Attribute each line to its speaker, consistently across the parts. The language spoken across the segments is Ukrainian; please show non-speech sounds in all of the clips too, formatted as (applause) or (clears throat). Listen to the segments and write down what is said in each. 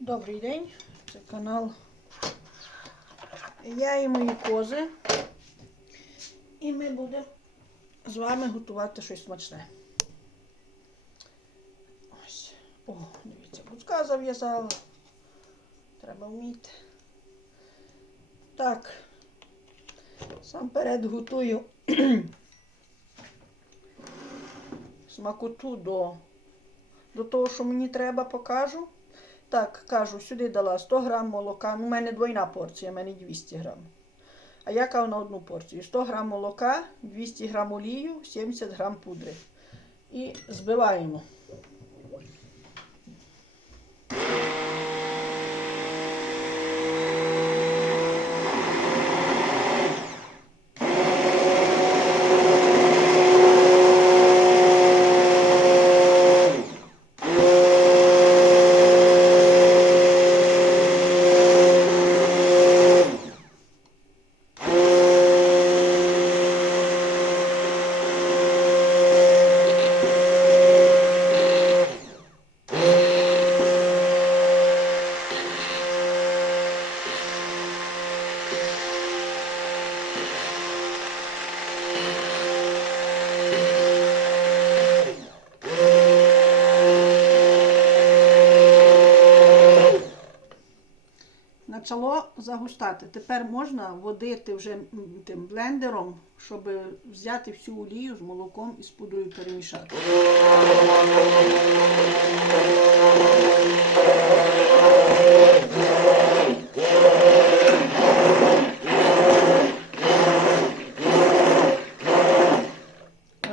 Speaker 1: Добрий день, це канал Я і мої кози. І ми будемо з вами готувати щось смачне. Ось. О, дивіться, бузка зав'язала. Треба вміти. Так. Сам перед готую (clears throat) смакоту до, до того, що мені треба, покажу. Так, кажу, сюди дала 100 грам молока. Ну, у мене двойна порція, у мене 200 грам. А я на одну порцію. 100 грам молока, 200 грам олію, 70 грам пудри. І збиваємо. Почало. Тепер можна водити вже тим блендером, щоб взяти всю олію з молоком і з пудрою перемішати.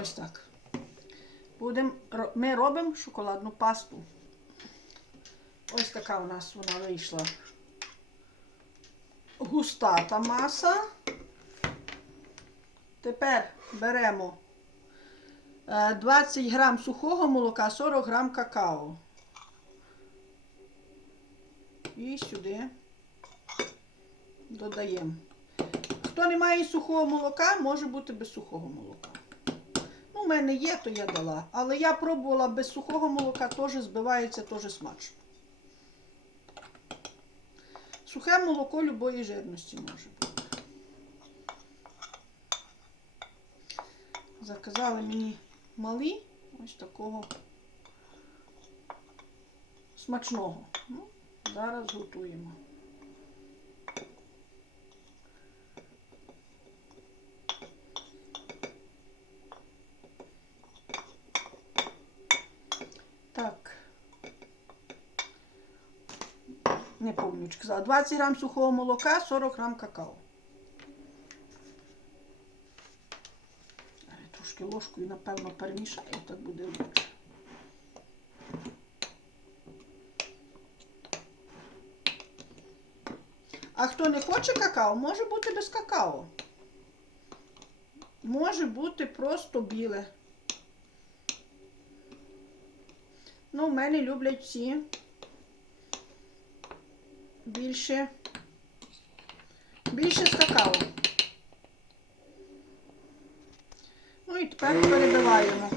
Speaker 1: Ось так. Будем, ми робимо шоколадну пасту. Ось така у нас вона вийшла густа та маса. Тепер беремо е, 20 грам сухого молока, 40 грам какао. І сюди додаємо. Хто не має сухого молока, може бути без сухого молока. Ну, у мене є, то я дала. Але я пробувала без сухого молока, теж збивається, теж смачно. Сухе молоко любої жирності може бути. Заказали мені малі ось такого смачного. Ну, зараз готуємо. Так. Помню, 20 грам сухого молока, 40 грам какао. Трошки ложкою, напевно, перемішаю, так буде лучше. А хто не хоче какао, може бути без какао. Може бути просто біле. Ну, в мене люблять всі більше, більше з какао. Ну і тепер перебиваємо.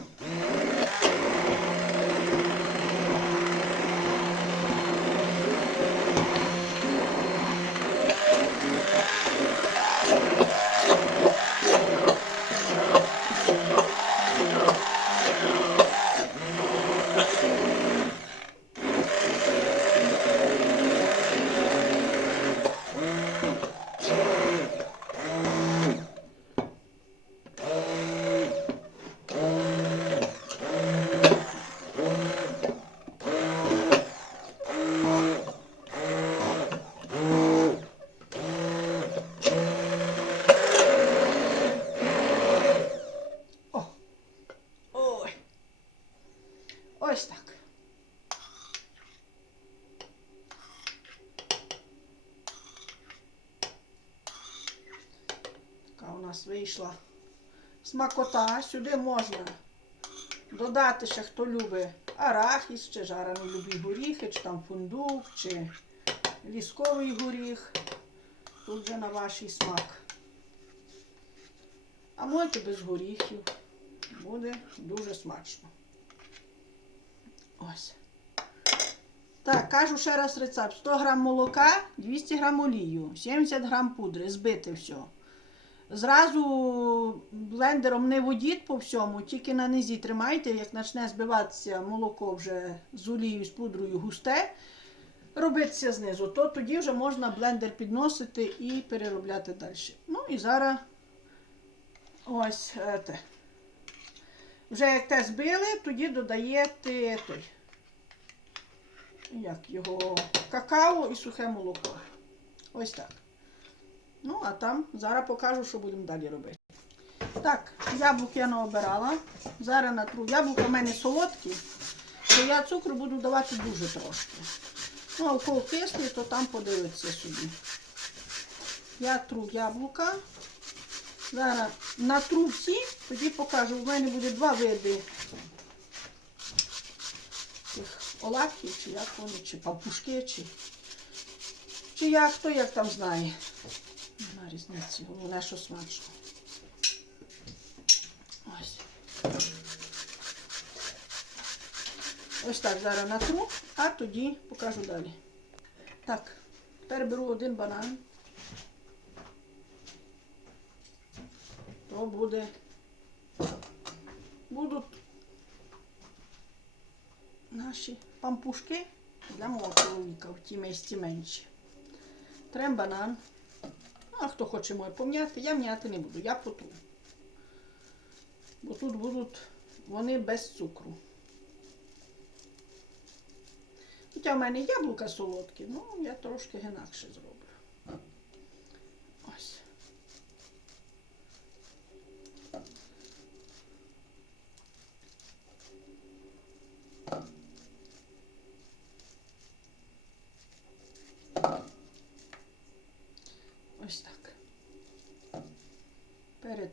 Speaker 1: О. Ой. Ось так. Така у нас вийшла смакота. Сюди можна додати ще хто любить арахіс, чи жарений любі горіхи, чи там фундук, чи лісковий горіх. Тут вже на ваш смак. А можете без горіхів. Буде дуже смачно. Ось. Так, кажу ще раз рецепт. 100 грам молока, 200 грам олію, 70 грам пудри, збити все. Зразу блендером не водіть по всьому, тільки на низі тримайте, як почне збиватися молоко вже з олією, з пудрою густе, робиться знизу, то тоді вже можна блендер підносити і переробляти далі. Ну і зараз ось е, те. Вже як те збили, тоді додаєте той. Як його какао і сухе молоко. Ось так. Ну, а там зараз покажу, що будемо далі робити. Так, яблук я наобирала. Зараз натру. Яблука в мене солодкі, то я цукру буду давати дуже трошки. Ну, а у кого кислий, то там подивиться собі. Я тру яблука. Зараз натру всі, тоді покажу. У мене буде два види тих оладків, чи як вони, чи папушки, чи, чи як, хто як там знає. Різниці, головне, що смачно. Ось. Ось так зараз натру, а тоді покажу далі. Так, тепер беру один банан. То буде. Будуть наші пампушки для мого в ті місці менші. Трем банан. А хто хоче моє пом'яти, я м'яти не буду, я потру. Бо тут будуть вони без цукру. Хоча в мене яблука солодкі, ну я трошки інакше зроблю. Ось. Ось так.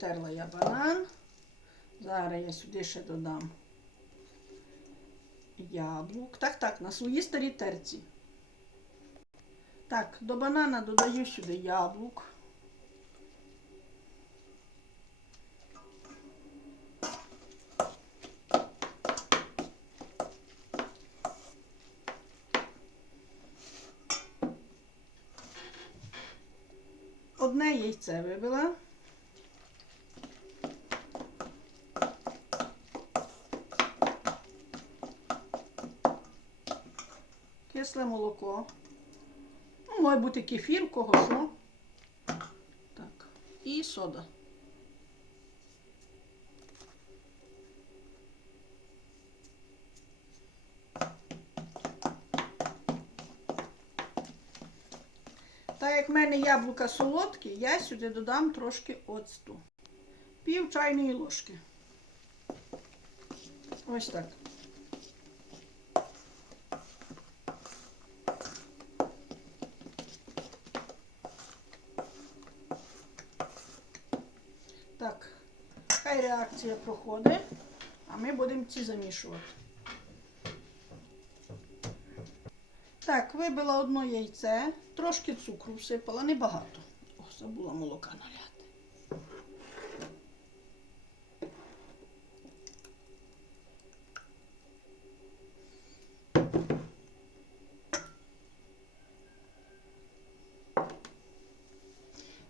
Speaker 1: Перетерла я банан. Зараз я сюди ще додам яблук. Так, так, на свої старі терці. Так, до банана додаю сюди яблук. Одне яйце вибила. Кисле молоко. Ну, має бути кефір, кого що. Так. І сода. Так як в мене яблука солодкі, я сюди додам трошки оцту. Пів чайної ложки. Ось. Так, хай реакція проходить, а ми будемо ці замішувати. Так, вибила одно яйце, трошки цукру всипала, небагато. О, забула молока наляти.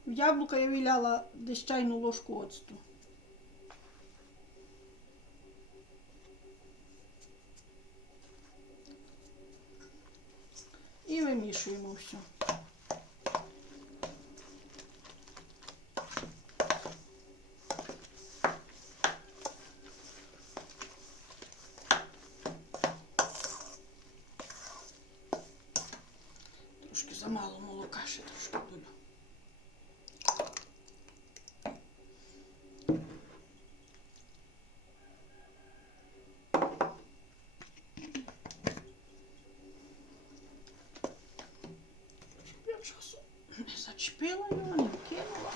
Speaker 1: В яблука я віляла десь чайну ложку оцту. І вимішуємо все. Трошки замало молока, ще трошки долю. Щоб я часу не його, не кинула.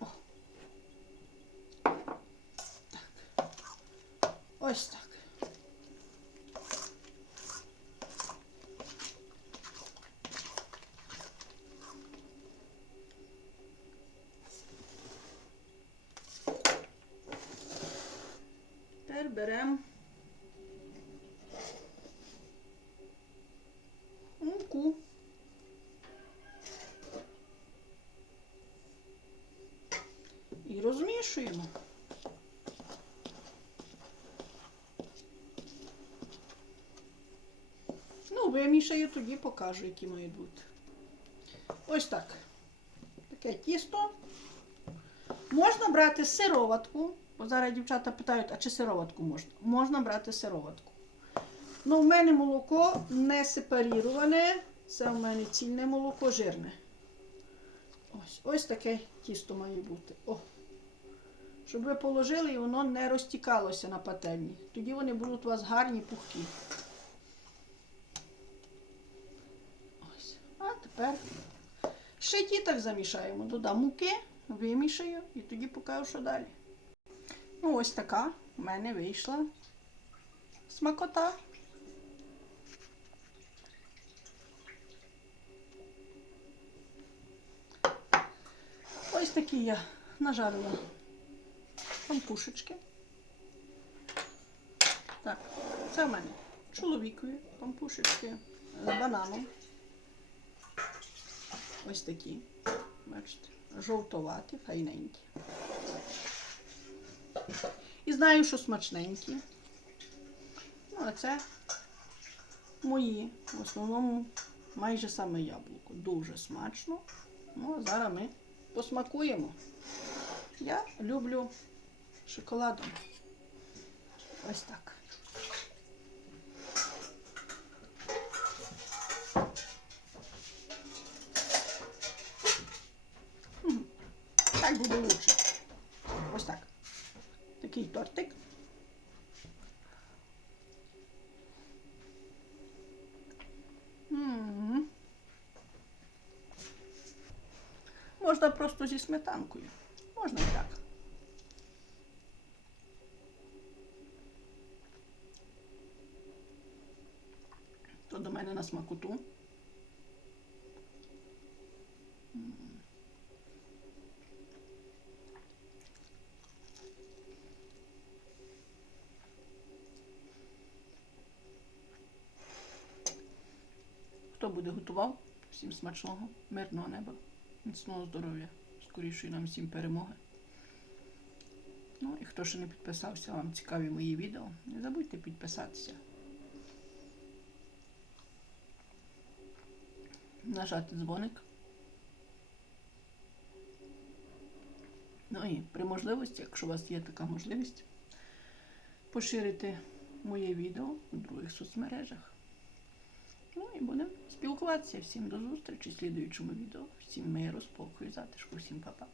Speaker 1: О. Так. Ось так. беремо Ну, вимішаю, тоді покажу, які мають бути. Ось так. Таке тісто. Можна брати сироватку, бо зараз дівчата питають, а чи сироватку можна? Можна брати сироватку. Ну, в мене молоко не сепаріроване, це в мене цільне молоко жирне. Ось, ось таке тісто має бути. О. Щоб ви положили і воно не розтікалося на пательні. Тоді вони будуть у вас гарні пухкі. Ось. А тепер ще ті так замішаємо. Додам муки, вимішаю і тоді покажу, що далі. Ну, ось така в мене вийшла смакота. Ось такі я нажарила пампушечки. Так, це в мене чоловікові пампушечки з бананом. Ось такі. Бачите, жовтоваті, файненькі. І знаю, що смачненькі. Ну, а це мої. В основному майже саме яблуко. Дуже смачно. Ну, а зараз ми посмакуємо. Я люблю шоколадом. Ось так. Такий тортик. Можна просто зі сметанкою. Можна і так. То до мене на смакоту. Хто буде готував? Всім смачного, мирного неба, міцного здоров'я, скорішої нам всім перемоги. Ну і хто ще не підписався, вам цікаві мої відео, не забудьте підписатися. Нажати дзвоник. Ну і при можливості, якщо у вас є така можливість, поширити моє відео у других соцмережах. Ну і будемо спілкуватися. Всім до зустрічі слідуючому відео. Всім миру, спокою, затишку, всім па-па.